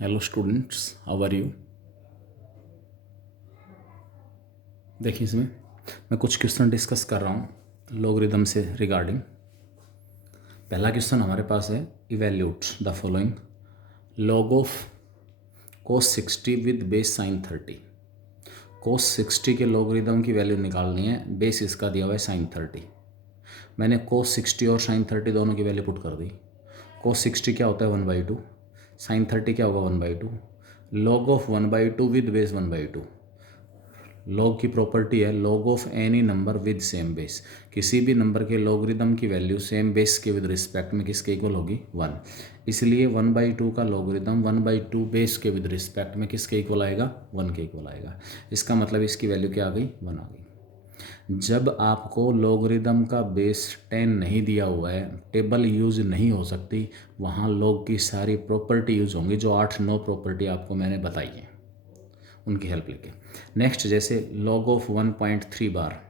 Hello students, how are you. देखिए, इसमें मैं कुछ क्वेश्चन डिस्कस कर रहा हूँ लॉगरिदम से रिगार्डिंग। पहला क्वेश्चन हमारे पास है, evaluate the following log of cos 60 with base sin 30। cos 60 के लॉगरिदम की वैल्यू निकालनी है, बेस इसका दिया हुआ है sin 30। मैंने cos 60 और sin 30 दोनों की वैल्यू पुट कर दी। cos 60 क्या होता है 1/2, sin 30 क्या होगा 1/2। log of 1/2 with base 1/2। Log की प्रॉपर्टी है log of any number with same base. किसी भी नंबर के लॉगरिदम की वैल्यू सेम बेस के विद रिस्पेक्ट में किसके इक्वल होगी 1। इसलिए 1/2 का लॉगरिदम 1/2 बेस के विद रिस्पेक्ट में किसके इक्वल आएगा 1 के इक्वल आएगा। इसका मतलब इसकी वैल्यू क्या आ गई 1 आ गई। जब आपको लॉगरिदम का बेस 10 नहीं दिया हुआ है, टेबल यूज नहीं हो सकती, वहाँ लॉग की सारी प्रॉपर्टी यूज होंगी, जो 8-9 प्रॉपर्टी आपको मैंने बताई है, उनकी हेल्प लेके। नेक्स्ट, जैसे log ऑफ 1.3 बार,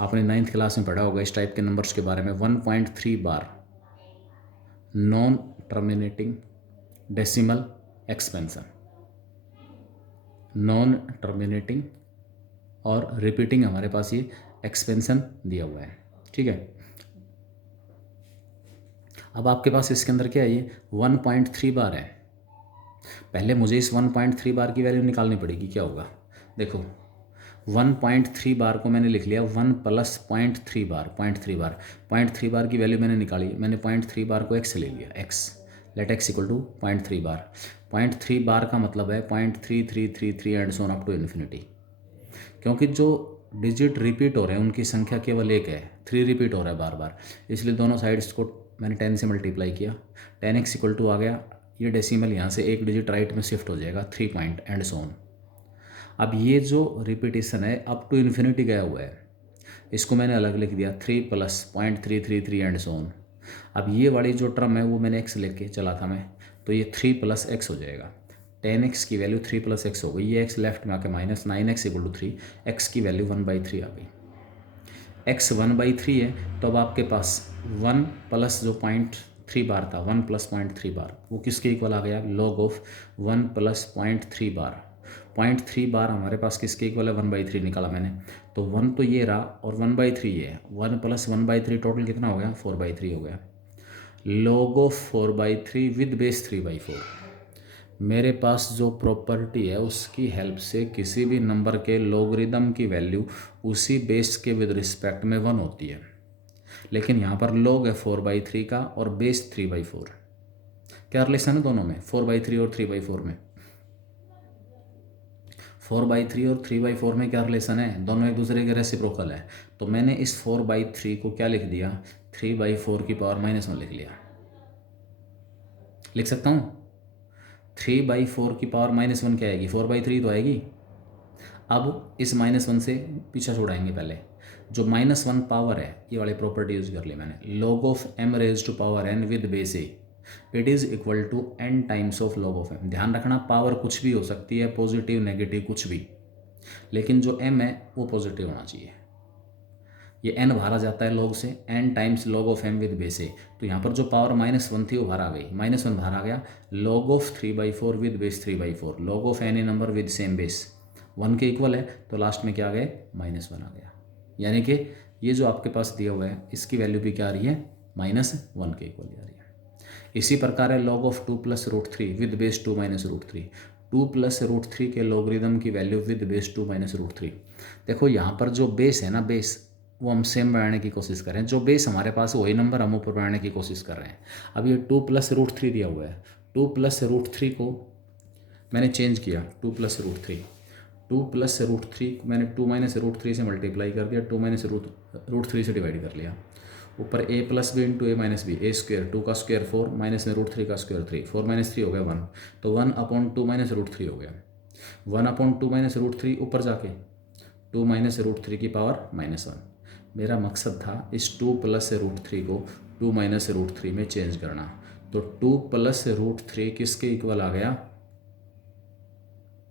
आपने 9th क्लास में पढ़ा होगा इस टाइप के नंबर्स के बारे में। 1.3 बार non terminating decimal expansion, non terminating और रिपीटिंग हमारे पास ये एक्सपेंशन दिया हुआ है, ठीक है। अब आपके पास इसके अंदर क्या है, ये 1.3 बार है। पहले मुझे इस 1.3 बार की वैल्यू निकालनी पड़ेगी। क्या होगा, देखो 1.3 बार को मैंने लिख लिया 1 प्लस 0.3 बार। 0.3 बार की वैल्यू मैंने निकाली। मैंने 0.3 बार को x ले लिया, x let x equal to 0.3 bar. 0.3 bar का मतलब है 0.3333 and so on up to infinity. क्योंकि जो डिजिट रिपीट हो रहे हैं उनकी संख्या केवल एक है, 3 रिपीट हो रहा है बार बार, इसलिए दोनों साइड्स को मैंने 10 से मल्टीप्लाई किया। 10x इक्वल टू आ गया, ये डेसिमल यहाँ से एक डिजिट राइट में शिफ्ट हो जाएगा, 3 पॉइंट एंड सो ऑन। अब ये जो रिपीटेशन है अप टू इन्फिनिटी गया हुआ है, इसको मैंने अलग लिख दिया 3 प्लस 0.333 एंड सो ऑन। अब ये वाली जो टर्म है वो मैंने x लेके चला था मैं, तो ये 3 प्लस x हो जाएगा। 10x की वैल्यू 3 प्लस x हो गई, ये x लेफ्ट में आके minus 9x equal to 3, x की वैल्यू 1/3 आ गई। x 1/3 है, तो अब आपके पास 1 प्लस जो 0.3 बार था, 1 प्लस 0.3 बार, वो किसके इक्वल आ गया, लॉग ऑफ 1 प्लस 0.3 बार। 0.3 बार हमारे पास किसके इक्वल है 1/3 निकाला मैंने, तो 1 तो ये रहा और 1/3 ये है। 1 प्लस 1/3 टोटल कितना हो गया 4/3 हो गया। Log of 4/3 with base 3/4। मेरे पास जो प्रॉपर्टी है उसकी हेल्प से किसी भी नंबर के लॉगरिदम की वैल्यू उसी बेस के विद रिस्पेक्ट में 1 होती है। लेकिन यहाँ पर लॉग है 4/3 का और बेस 3/4। क्या रिलेशन है दोनों में, 4/3 और 3/4 में? 4/3 और 3/4 में क्या रिलेशन है, दोनों एक दूसरे के रेसिप्रोकल है। तो मैंने इस 4/3 को क्या लिख दिया, 3/4 की पावर -1 लिख लिया। लिख सकता हूँ 3/4 की पावर -1 क्या आएगी, 4/3 तो आएगी। अब इस -1 से पीछा छुड़ाएंगे। पहले जो -1 पावर है, ये वाली प्रॉपर्टी यूज कर ली मैंने, log of m raise to power n with base a, it is equal to n times of log of m। ध्यान रखना पावर कुछ भी हो सकती है, पॉजिटिव नेगेटिव कुछ भी, लेकिन जो m है वो पॉजिटिव होना चाहिए। ये n बाहर आ जाता है log से, n times log of m with base a। तो यहाँ पर जो पावर -1 थी वो बाहर आ गई, -1 बाहर आ गया। log of 3/4 with base 3/4, log of any number with same base 1 के इक्वल है, तो लास्ट में क्या आ गए -1 आ गया। यानी कि ये जो आपके पास दिया हुआ है इसकी वैल्यू भी क्या आ रही है -1 के इक्वल आ रही है। इसी प्रकार है log ऑफ 2 + √3 विद बेस 2 - √3। 2 + √3 के लॉगरिदम की वैल्यू विद बेस 2 - √3। देखो यहाँ पर जो बेस है ना, बेस वो हम सेम बनाने की कोशिश करें, जो बेस हमारे पास वही नंबर हम ऊपर बनाने की कोशिश कर रहे हैं। अब ये 2 + √3 दिया हुआ है, 2 + √3 को मैंने चेंज किया 2 + √3। 2 + √3 को मैंने 2 - √3 से मल्टीप्लाई कर दिया, 2 - √3 से डिवाइड कर लिया। ऊपर a + b into a - b, a², 2 का स्क्वायर 4, माइनस में √3 का स्क्वायर 3, 4 - 3 हो गया 1, तो 1/2 - √3 हो गया। 1/2 - √3 ऊपर जाके 2 - √3 की पावर -1। मेरा मकसद था इस 2 + √3 को 2 - √3 में चेंज करना। तो 2 + √3 किसके इक्वल आ गया,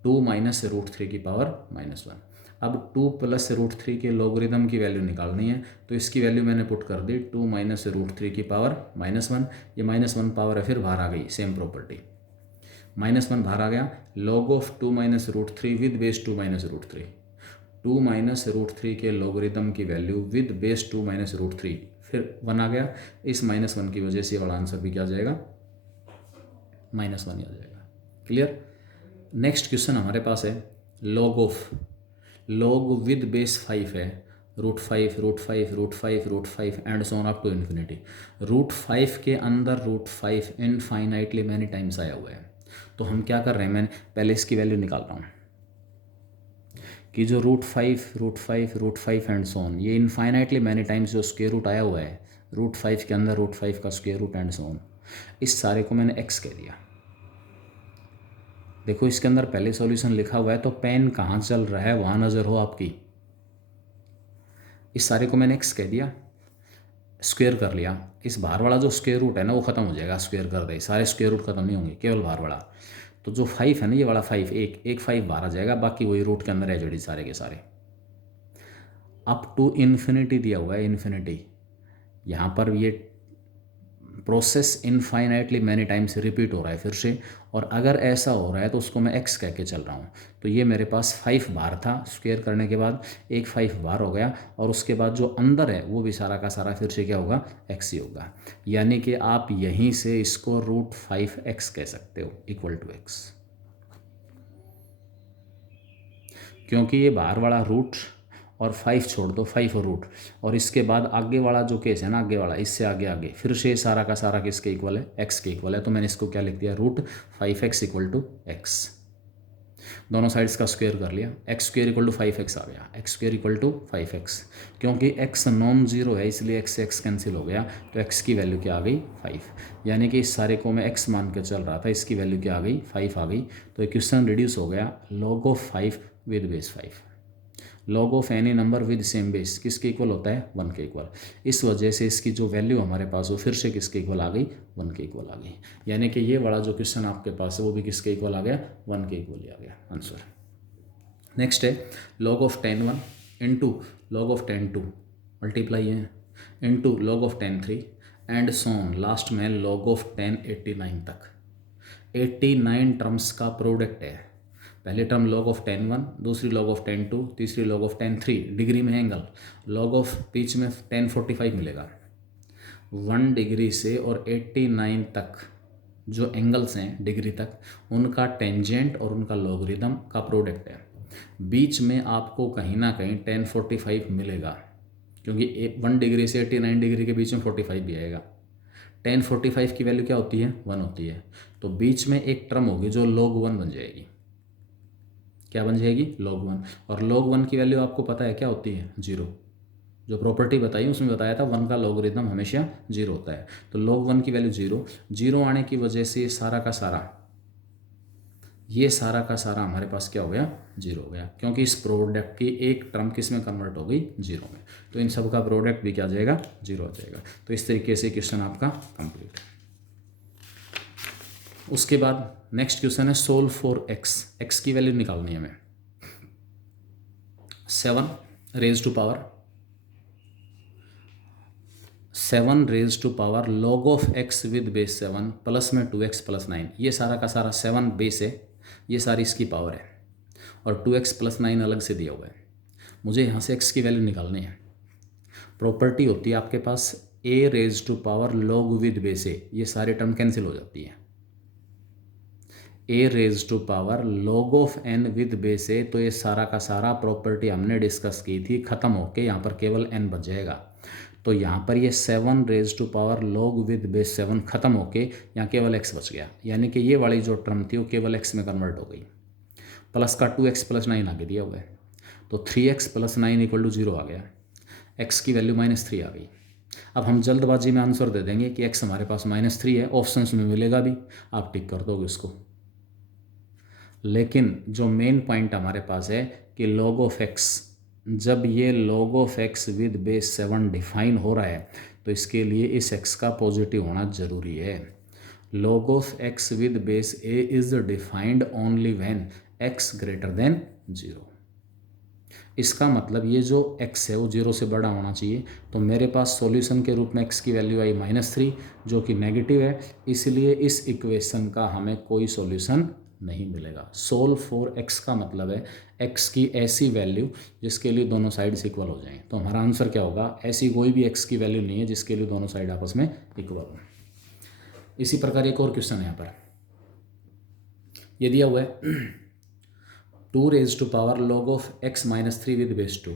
2 - √3 की पावर -1। अब 2 + √3 के लॉगरिदम की वैल्यू निकालनी है, तो इसकी वैल्यू मैंने पुट कर दी 2 - √3 की पावर -1। ये -1 पावर है, फिर बाहर आ गई सेम प्रॉपर्टी। -1 बाहर आ गया, log of 2 minus root three with base 2 minus root three, 2 minus root three के लॉगरिदम की value with base 2 minus root three, फिर 1 आ गया, इस -1 की वजह से ये वाला आंसर भी क्या आ जाएगा, -1 ही आ जाएगा। क्लियर। नेक्स्ट क्वेश्चन हमारे पास है लॉग विद बेस 5 है, root five and so on up to infinity. Root 5 के अंदर रूट 5 इनफाइनाइटली मैनी टाइम्स आया हुआ है। तो हम क्या कर रहे हैं, मैं पहले इसकी वैल्यू निकाल रहा हूँ कि जो root five and so on, ये इनफाइनाइटली मैनी टाइम्स जो स्क्वायर रूट आया हुआ है रूट 5 के अंदर रूट 5 का square root and so on, इस सारे को मैंने एक्स कह दिया। देखो इसके अंदर पहले सॉल्यूशन लिखा हुआ है, तो पेन कहाँ चल रहा है वहाँ नज़र हो आपकी। इस सारे को मैंने एक्स कह दिया, स्क्वायर कर लिया। इस बाहर वाला जो स्क्वायर रूट है ना वो ख़त्म हो जाएगा, स्क्वायर कर दे, सारे स्क्वायर रूट खत्म नहीं होंगे, केवल बाहर वाला। तो जो 5 है ना, ये वाला 5, एक 5 बाहर आ जाएगा, बाकी वही रूट के अंदर है जड़ी सारे के सारे। अप टू इन्फिनिटी दिया हुआ है, इन्फिनिटी। यहाँ पर ये process infinitely many times repeat हो रहा है फिर से, और अगर ऐसा हो रहा है तो उसको मैं एक्स कह के चल रहा हूँ। तो ये मेरे पास 5 बार था, स्क्वायर करने के बाद एक 5 बार हो गया, और उसके बाद जो अंदर है वो भी सारा का सारा फिर से क्या होगा, एक्स ही होगा। यानी कि आप यहीं से इसको रूट 5x कह सकते हो, इक्वल टू एक्स, क्योंकि ये बाहर वाला रूट और 5 छोड़ दो, 5 और रूट, और इसके बाद आगे वाला जो केस है ना, आगे वाला, इससे आगे फिर से सारा का सारा किसके इक्वल है, एक्स के इक्वल है। तो मैंने इसको क्या लिख दिया, root 5x equal to x. दोनों साइड्स का स्क्वायर कर लिया, x square equal to 5x आ गया, x square equal to 5x। क्योंकि x नॉन जीरो है इसलिए x से x कैंसिल हो गया, तो x की वैल्यू क्या आ गई, 5। यानी कि इस सारे को मैं x मान के चल रहा था, इसकी वैल्यू क्या आ गई, 5 आ गई। तो क्वेश्चन रिड्यूस हो गया, log of 5 with base 5। Log of any number with same base किसके इक्वल होता है, 1 के इक्वल। इस वजह से इसकी जो वैल्यू हमारे पास वो फिर से किसके इक्वल आ गई, 1 के इक्वल आ गई। यानी कि ये वाला जो क्वेश्चन आपके पास है वो भी किसके इक्वल आ गया, 1 के इक्वल ही आ गया आंसर। नेक्स्ट है log of 10 1 into log of 10 2, multiply है, into log of 10 3 and so on last में लॉग ऑफ 10 89 तक। 89 टर्म्स का प्रोडक्ट है। पहले टर्म log ऑफ 10 1, दूसरी log ऑफ 10 2, तीसरी log ऑफ 10 3, डिग्री में एंगल log ऑफ बीच में 10 45 मिलेगा। 1 डिग्री से और 89 तक जो एंगल्स हैं डिग्री तक, उनका टेंजेंट और उनका लॉगरिदम का प्रोडक्ट है। बीच में आपको कहीं ना कहीं 10 45 मिलेगा, क्योंकि 1 डिग्री से 89 डिग्री के बीच में 45 भी आएगा। 10 45 की वैल्यू क्या होती है, 1 होती है। तो बीच में एक टर्म होगी जो log 1 बन जाएगी। क्या बन जाएगी, log 1। और log 1 की वैल्यू आपको पता है क्या होती है, 0। जो प्रॉपर्टी बताई उसमें बताया था 1 का लॉगरिदम हमेशा 0 होता है। तो log 1 की वैल्यू 0 आने की वजह से ये सारा का सारा हमारे पास क्या हो गया, 0 हो गया, क्योंकि इस प्रोडक्ट की एक टर्म किस में कन्वर्ट हो गई, 0 में। तो इन सब का प्रोडक्ट भी क्या आ जाएगा, 0 आ जाएगा। तो इस तरीके से क्वेश्चन आपका कंप्लीट है। उसके बाद नेक्स्ट क्वेश्चन है सोल्व फॉर एक्स की वैल्यू निकालनी है हमें। 7 raise to power log of x with base 7 plus में 2x प्लस 9। ये सारा का सारा 7 बेस है, ये सारी इसकी पावर है, और 2x प्लस 9 अलग से दिया हुआ है। मुझे यहाँ से x की वैल्यू निकालनी है। प्रॉपर्टी होती है आपके पास a raise to power log with base a, ये सारी टर्म कैंसिल हो जाती है। a raise to power log of n with base a, तो ये सारा का सारा प्रॉपर्टी हमने डिस्कस की थी, ख़त्म होके यहाँ पर केवल n बच जाएगा। तो यहाँ पर ये 7 raise to power log with base 7 ख़त्म होके यहाँ केवल x बच गया। यानी कि ये वाली जो टर्म थी वो केवल x में कन्वर्ट हो गई। प्लस का 2x प्लस 9 आगे दिया हुआ है, तो 3x प्लस 9 इक्वल टू 0 आ गया। x की वैल्यू -3 आ गई। अब हम जल्दबाजी में आंसर दे देंगे कि x हमारे पास -3 है, ऑप्शंस में मिलेगा भी, आप टिक कर दोगे उसको। लेकिन जो मेन पॉइंट हमारे पास है कि log ऑफ x, जब ये log of x with base 7 define हो रहा है तो इसके लिए इस x का पॉजिटिव होना जरूरी है। log of x with base a is defined only when x greater than 0। इसका मतलब ये जो x है वो 0 से बड़ा होना चाहिए। तो मेरे पास सॉल्यूशन के रूप में x की वैल्यू आई -3 जो कि नेगेटिव है, इसलिए इस इक्वेशन का हमें कोई सॉल्यूशन नहीं मिलेगा। सोल्व फॉर x का मतलब है x की ऐसी वैल्यू जिसके लिए दोनों साइड्स इक्वल हो जाएं। तो हमारा आंसर क्या होगा, ऐसी कोई भी x की वैल्यू नहीं है जिसके लिए दोनों साइड आपस में इक्वल हो। इसी प्रकार एक और क्वेश्चन है यहाँ पर, ये दिया हुआ है 2 raise to power log of x -3 with base 2।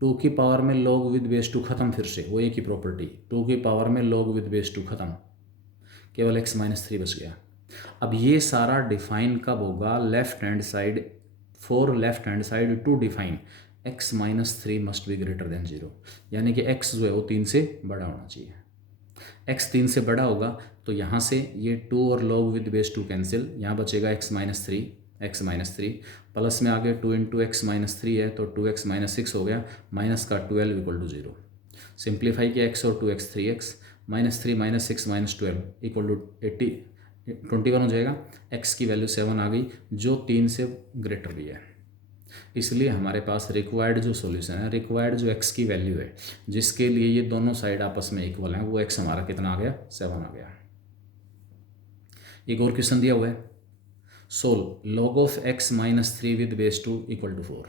2 की पावर में log विद बेस 2 खत्म, फिर से वो एक ही प्रॉपर्टी, 2 की पावर में log विद बेस 2 खत्म, केवल x -3 बच गया। अब ये सारा डिफाइन कब होगा, left hand side, for left hand side to define x -3 must be greater than 0, यानी कि x जो है वो 3 से बड़ा होना चाहिए। x 3 से बड़ा होगा तो यहाँ से ये 2 और log विद बेस 2 कैंसिल, यहाँ बचेगा x -3 प्लस में आगे 2 इंटू एक्स -3 है तो 2x -6 हो गया, माइनस का 12 इक्वल टू 0। सिंप्लीफाई किया x और 2x 3x, -3 -6 -12 इक्वल टू 21 हो जाएगा। x की वैल्यू 7 आ गई जो 3 से ग्रेटर भी है, इसलिए हमारे पास रिक्वायर्ड जो सॉल्यूशन है, रिक्वायर्ड जो x की वैल्यू है जिसके लिए ये दोनों साइड आपस में इक्वल हैं, वो x हमारा कितना आ गया, 7 आ गया। एक और क्वेश्चन दिया हुआ है, solve log of x -3 with base 2 equal to 4।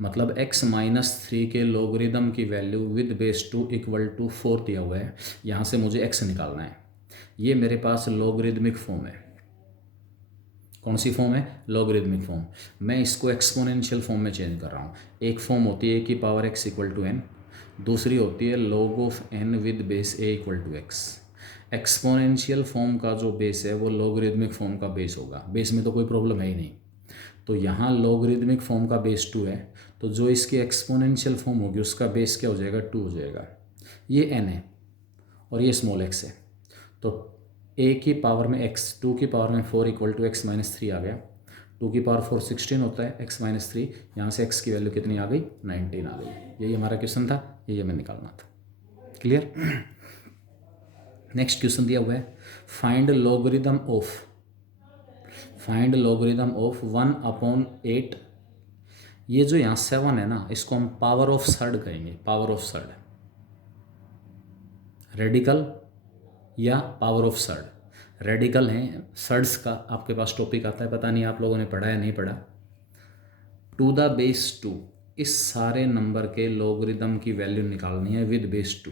मतलब x -3 के लोगरिदम की value with base 2 equal to 4 दिया हुआ है, यहाँ से मुझे x निकालना है। ये मेरे पास लोगरिदमिक फॉर्म है। कौन सी फॉर्म है, लोगरिदमिक फॉर्म। मैं इसको एक्सपोनेंशियल फॉर्म में चेंज कर रहा हूँ। एक फॉर्म होती है a की power x equal to n, दूसरी होती है log of n with base a equal to x। Exponential form का जो बेस है वो लोगरिदमिक फॉर्म का बेस होगा, बेस में तो कोई प्रॉब्लम है ही नहीं। तो यहाँ लोगरिदमिक फॉर्म का बेस 2 है, तो जो इसकी एक्सपोनेंशियल फॉर्म होगी उसका बेस क्या हो जाएगा, 2 हो जाएगा। ये n है और ये स्मॉल x है, तो a की पावर में x, 2 की पावर में 4 इक्वल टू x -3 आ गया। 2 की पावर 4 16 होता है, x -3, यहाँ से x की वैल्यू कितनी आ गई, 19 आ गई। यही हमारा क्वेश्चन था, यही हमें निकालना था। क्लियर। नेक्स्ट क्वेश्चन दिया हुआ है, फाइंड लोगरिदम ऑफ 1/8। ये जो यहाँ 7 है ना, इसको हम पावर ऑफ सर्ड कहेंगे, पावर ऑफ सर्ड, रेडिकल या पावर ऑफ सर्ड। रेडिकल हैं, सर्ड्स का आपके पास टॉपिक आता है, पता नहीं आप लोगों ने पढ़ा या नहीं पढ़ा। टू द बेस 2, इस सारे नंबर के लोगरिदम की वैल्यू निकालनी है विद बेस 2।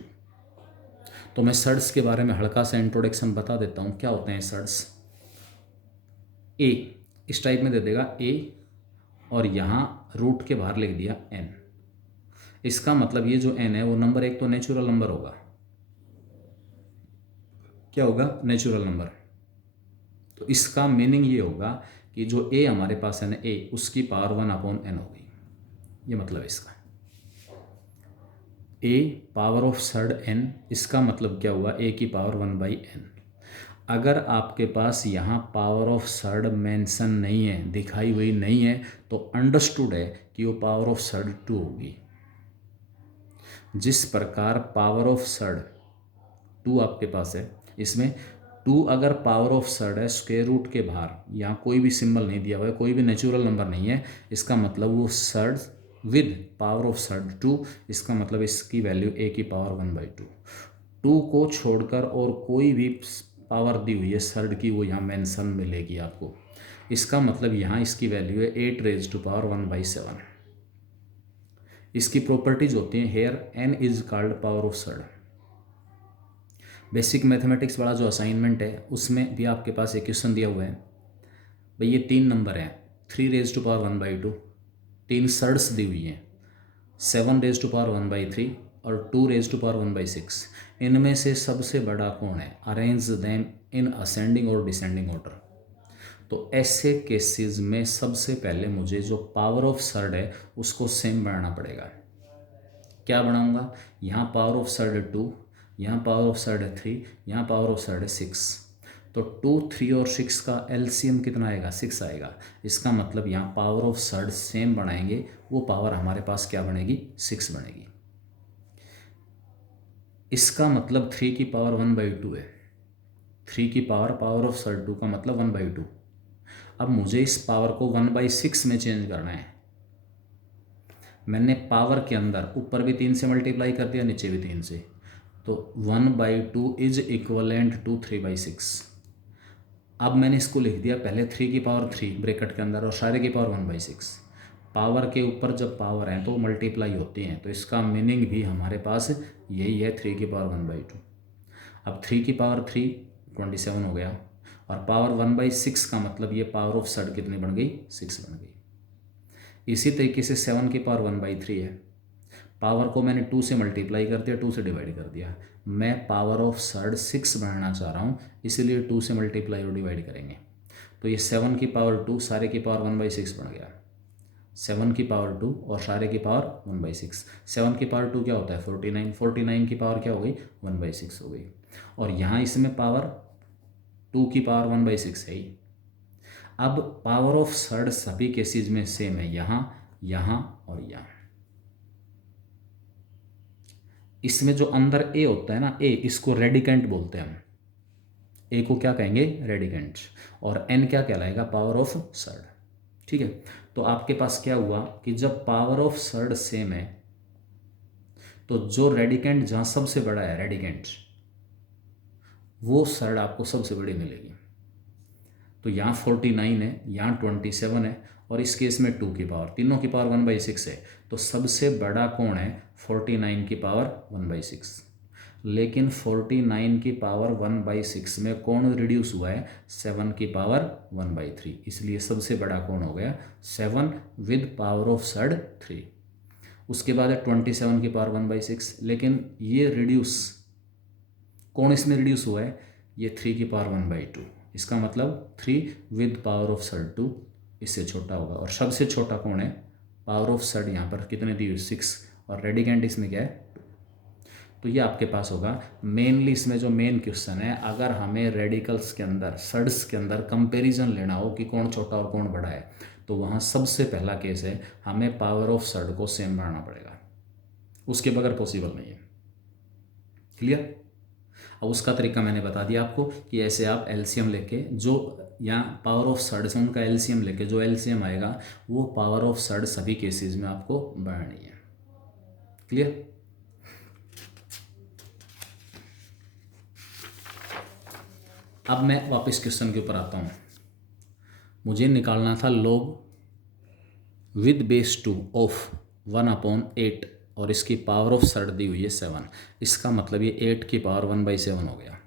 तो मैं सर्ड्स के बारे में हल्का सा इंट्रोडक्शन बता देता हूँ, क्या होते हैं सर्ड्स। ए इस टाइप में दे देगा a, और यहाँ रूट के बाहर लिख दिया n। इसका मतलब ये जो n है वो नंबर एक तो नेचुरल नंबर होगा, क्या होगा, नेचुरल नंबर। तो इसका मीनिंग ये होगा कि जो a हमारे पास है ना, a, उसकी पावर 1/n होगी। ये मतलब इसका a power of surd n, इसका मतलब क्या हुआ, a की पावर 1/n। अगर आपके पास यहाँ पावर ऑफ सर्ड मेंशन नहीं है, दिखाई हुई नहीं है, तो अंडरस्टूड है कि वो पावर ऑफ सर्ड 2 होगी। जिस प्रकार पावर ऑफ सर्ड 2 आपके पास है, इसमें 2 अगर पावर ऑफ सर्ड है स्क्वायर रूट के बाहर, यहाँ कोई भी सिंबल नहीं दिया हुआ है, कोई भी नेचुरल नंबर नहीं है, इसका मतलब वो surd with power of surd 2, इसका मतलब इसकी वैल्यू a की पावर 1/2। 2 को छोड़कर और कोई भी पावर दी हुई है सर्ड की, वो यहाँ मेंशन मिलेगी आपको। इसका मतलब यहाँ इसकी वैल्यू है 8 रेज टू पावर 1/7। इसकी प्रॉपर्टीज होती हैं, here n is called power of surd. Basic mathematics वाला जो असाइनमेंट है उसमें भी आपके पास एक क्वेश्चन दिया हुआ है, भाई ये 3 नंबर हैं, 3 रेज टू पावर 1/2, 3 सर्ड्स दी हुई हैं, 7 रेज टू पावर 1/3 और 2 रेज टू पावर 1/6। इनमें से सबसे बड़ा कौन है, अरेंज देम इन असेंडिंग और डिसेंडिंग ऑर्डर। तो ऐसे केसेस में सबसे पहले मुझे जो पावर ऑफ सर्ड है उसको सेम बनाना पड़ेगा। क्या बनाऊंगा, यहाँ पावर ऑफ सर्ड है 2, यहाँ पावर ऑफ सर्ड है 3, यहाँ पावर ऑफ सर्ड है 6। तो 2, 3 और 6 का एलसीएम कितना आएगा, 6 आएगा। इसका मतलब यहाँ पावर ऑफ सर्ड सेम बनाएंगे, वो पावर हमारे पास क्या बनेगी, 6 बनेगी। इसका मतलब 3 की पावर 1/2 है, 3 की पावर ऑफ सर्ड 2 का मतलब 1/2। अब मुझे इस पावर को 1/6 में चेंज करना है, मैंने पावर के अंदर ऊपर भी 3 से मल्टीप्लाई कर दिया, नीचे भी 3 से, तो 1/2 इज इक्वलेंट टू 3/6। अब मैंने इसको लिख दिया पहले 3 की पावर 3 ब्रैकेट के अंदर और सारे की पावर 1/6। पावर के ऊपर जब पावर है तो मल्टीप्लाई होती हैं, तो इसका मीनिंग भी हमारे पास यही है, 3 की पावर 1/2। अब 3 की पावर 3 27 हो गया, और पावर 1/6 का मतलब ये पावर ऑफ सड कितनी बन गई, 6 बन गई। इसी तरीके से 7 की पावर 1/3 है, पावर को मैंने 2 से मल्टीप्लाई कर दिया, 2 से डिवाइड कर दिया। मैं पावर ऑफ सर्ड 6 बनाना चाह रहा हूँ, इसीलिए 2 से मल्टीप्लाई और डिवाइड करेंगे, तो ये 7 की पावर 2 सारे की पावर 1/6 बन गया। 7 की पावर 2 और सारे की पावर 1/6। 7 की पावर 2 क्या होता है, 49। 49 की पावर क्या हो गई, 1/6 हो गई। और यहाँ इसमें पावर 2 की पावर 1/6 है ही। अब पावर ऑफ सर्ड सभी केसेज में सेम है, यहाँ, यहाँ और यहाँ। इसमें जो अंदर ए होता है ना, ए, इसको रेडिकेंट बोलते हैं हम। ए को क्या कहेंगे, रेडिकेंट, और एन क्या कहलाएगा, पावर ऑफ सर्ड। ठीक है, तो आपके पास क्या हुआ कि जब पावर ऑफ सर्ड सेम है तो जो रेडिकेंट जहाँ सबसे बड़ा है, रेडिकेंट, वो सर्ड आपको सबसे बड़ी मिलेगी। तो यहाँ 49 है, यहाँ 27 है, और इस केस में 2 की पावर, तीनों की पावर 1/6 है, तो सबसे बड़ा कौन है, 49 की पावर 1/6। लेकिन 49 की पावर 1/6 में कौन रिड्यूस हुआ है, 7 की पावर 1/3, इसलिए सबसे बड़ा कौन हो गया, 7 विद पावर ऑफ सर्ड 3। उसके बाद है 27 की पावर 1/6, लेकिन ये रिड्यूस कौन इसमें रिड्यूस हुआ है, ये 3 की पावर 1/2। इसका मतलब 3 विद पावर ऑफ सर्ड 2 इससे छोटा होगा, और सबसे छोटा कौन है, पावर ऑफ सर्ड यहाँ पर कितने दी, 6, और रेडिकेंट इसमें क्या है। तो ये आपके पास होगा। मेनली इसमें जो मेन क्वेश्चन है, अगर हमें रेडिकल्स के अंदर, सर्ड्स के अंदर कंपैरिजन लेना हो कि कौन छोटा और कौन बड़ा है, तो वहाँ सबसे पहला केस है, हमें पावर ऑफ सर्ड को सेम बनाना पड़ेगा, उसके बगैर पॉसिबल नहीं है। क्लियर। अब उसका तरीका मैंने बता दिया आपको कि ऐसे आप एलसीएम लेके, जो यहाँ पावर ऑफ सर्ड से उनका एलसीएम लेके जो एलसीएम आएगा वो पावर ऑफ सर्ड सभी केसेस में आपको बनानी है। क्लियर। अब मैं वापस क्वेश्चन के ऊपर आता हूँ। मुझे निकालना था लॉग विद बेस 2 ऑफ 1/8 और इसकी पावर ऑफ सर्ड दी हुई है 7। इसका मतलब ये 8 की पावर 1/7 हो गया।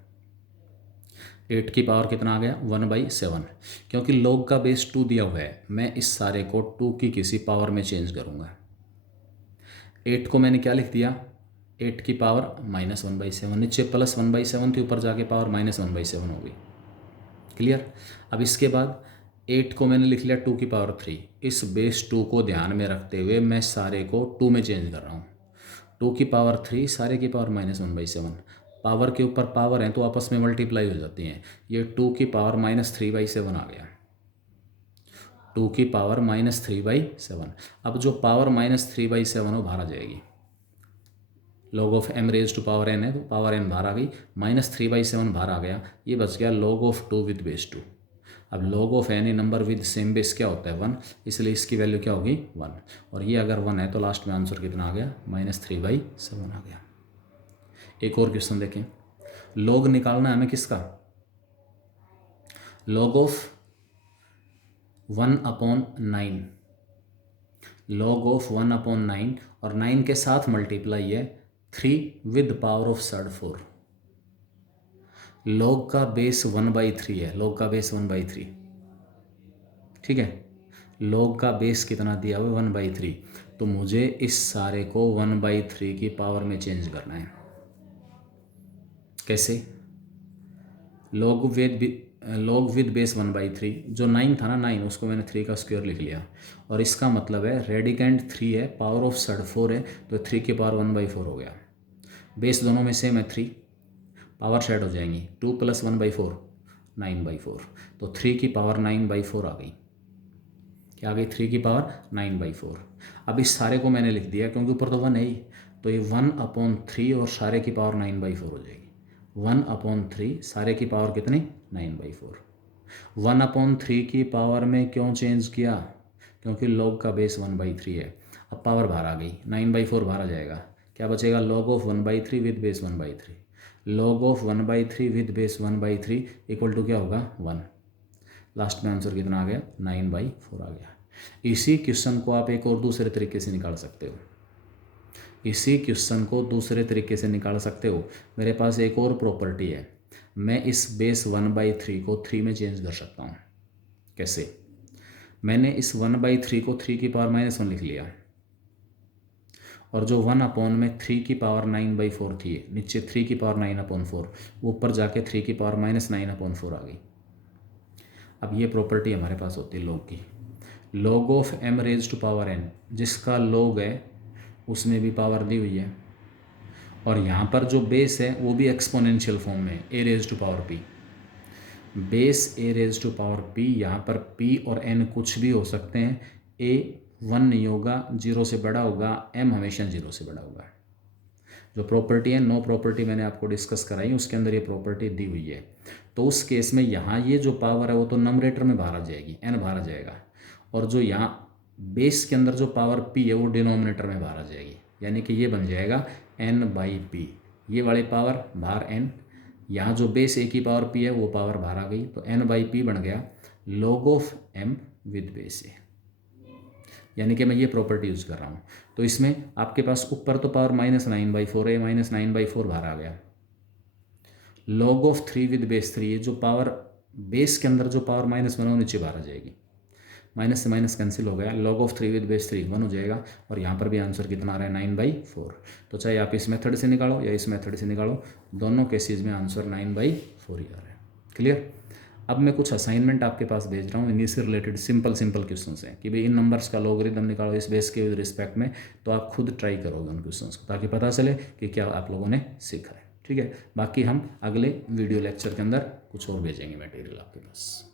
8 की पावर कितना आ गया, 1/7। क्योंकि लॉग का बेस 2 दिया हुआ है, मैं इस सारे को 2 की किसी पावर में चेंज करूँगा। 8 को मैंने क्या लिख दिया, 8 की पावर -1/7, नीचे प्लस 1/7 थी, ऊपर जाके पावर -1/7 हो गई। क्लियर। अब इसके बाद 8 को मैंने लिख लिया 2 की पावर 3। इस बेस 2 को ध्यान में रखते हुए मैं सारे को 2 में चेंज कर रहा हूँ। 2 की पावर 3 सारे की पावर -1/7। पावर के ऊपर पावर है तो आपस में मल्टीप्लाई हो जाती हैं। ये 2 की पावर -3/7 आ गया। 2 की पावर -3/7। अब जो पावर -3/7 हो बाहर आ जाएगी। log of m raise to power n है तो पावर n बाहर आ गई, -3/7 बाहर आ गया, ये बच गया log ऑफ 2 विद बेस 2। अब log of any number with same base क्या होता है, 1, इसलिए इसकी वैल्यू क्या होगी, 1। और ये अगर 1 है तो लास्ट में आंसर कितना आ गया, -3/7 आ गया। एक और क्वेश्चन देखें। log निकालना है हमें किसका, log ऑफ 1/9, log ऑफ 1/9 और 9 के साथ मल्टीप्लाई है 3 with power of surd 4। log का बेस 1/3 है, log का बेस 1/3, ठीक है। log का बेस कितना दिया हुआ है, 1/3। तो मुझे इस सारे को 1/3 की पावर में चेंज करना है। कैसे, log विद बेस 1/3, जो 9 था ना, 9 उसको मैंने 3 का स्क्वायर लिख लिया, और इसका मतलब है रेडिकेंट 3 है, पावर ऑफ सर्ड 4 है, तो 3 की पावर 1/4 हो गया। बेस दोनों में सेम है 3, पावर शेड हो जाएंगी, 2 + 1/4 9/4, तो 3 की पावर 9/4 आ गई। क्या आ गई, 3 की पावर 9/4। अब इस सारे को मैंने लिख दिया क्योंकि ऊपर तो 1 है ही, तो ये 1/3 और सारे की पावर 9/4 हो जाएगी। 1/3 सारे की पावर कितनी, 9/4। 1/3 की पावर में क्यों चेंज किया, क्योंकि log का बेस 1/3 है। अब पावर बाहर आ गई, 9/4 बाहर आ जाएगा, क्या बचेगा, log of 1/3 with base 1/3, log of 1/3 with base 1/3 equal to क्या होगा 1। लास्ट में आंसर कितना आ गया 9/4 आ गया। इसी क्वेश्चन को आप एक और दूसरे तरीके से निकाल सकते हो, इसी क्वेश्चन को दूसरे तरीके से निकाल सकते हो। मेरे पास एक और प्रॉपर्टी है, मैं इस बेस 1/3 को 3 में चेंज कर सकता हूँ। कैसे, मैंने इस 1/3 को 3 की पावर -1 लिख लिया, और जो 1 में 3 की पावर 9/4 थी, नीचे 3 की पावर 9/4, ऊपर जाके 3 की पावर -9/4 आ गई। अब ये प्रॉपर्टी हमारे पास होती है लॉग की, log of m raise to power n, जिसका log है उसमें भी पावर दी हुई है, और यहाँ पर जो बेस है वो भी एक्सपोनेंशियल फॉर्म में a raise to power p, base a raise to power p। यहाँ पर p और n कुछ भी हो सकते हैं, a 1 नहीं होगा, 0 से बड़ा होगा, m हमेशा 0 से बड़ा होगा। जो प्रॉपर्टी है, नो प्रॉपर्टी मैंने आपको डिस्कस कराई, उसके अंदर ये प्रॉपर्टी दी हुई है। तो उस केस में यहाँ ये जो पावर है वो तो नमरेटर में बाहर आ जाएगी, n बाहर आ जाएगा, और जो यहाँ बेस के अंदर जो पावर p है वो डिनोमिनेटर में बाहर आ जाएगी, यानी कि ये बन जाएगा n/p, ये वाली पावर बाहर n, यहाँ जो बेस a की पावर p है वो पावर बाहर आ गई, तो n/p बन गया log of m with base a, यानी कि मैं ये प्रॉपर्टी यूज़ कर रहा हूँ। तो इसमें आपके पास ऊपर तो पावर -9/4 है, -9/4 बाहर आ गया, log ऑफ 3 विद बेस 3, ये जो पावर बेस के अंदर जो पावर -1 है वो नीचे बाहर आ जाएगी, माइनस से माइनस कैंसिल हो गया, log ऑफ 3 विद बेस 3 1 हो जाएगा, और यहाँ पर भी आंसर कितना आ रहा है 9/4। तो चाहे आप इस मेथड से निकालो या इस मेथड से निकालो, दोनों केसेस में आंसर 9/4 ही आ रहा है। क्लियर। अब मैं कुछ असाइनमेंट आपके पास भेज रहा हूँ, इन्हीं से रिलेटेड सिंपल क्वेश्चन हैं कि भाई इन नंबर्स का लॉगरिथम निकालो इस बेस के रिस्पेक्ट में, तो आप खुद ट्राई करोगे उन क्वेश्चंस को, ताकि पता चले कि क्या आप लोगों ने सीखा है। ठीक है, बाकी हम अगले वीडियो लेक्चर के अंदर कुछ और भेजेंगे मटेरियल आपके पास।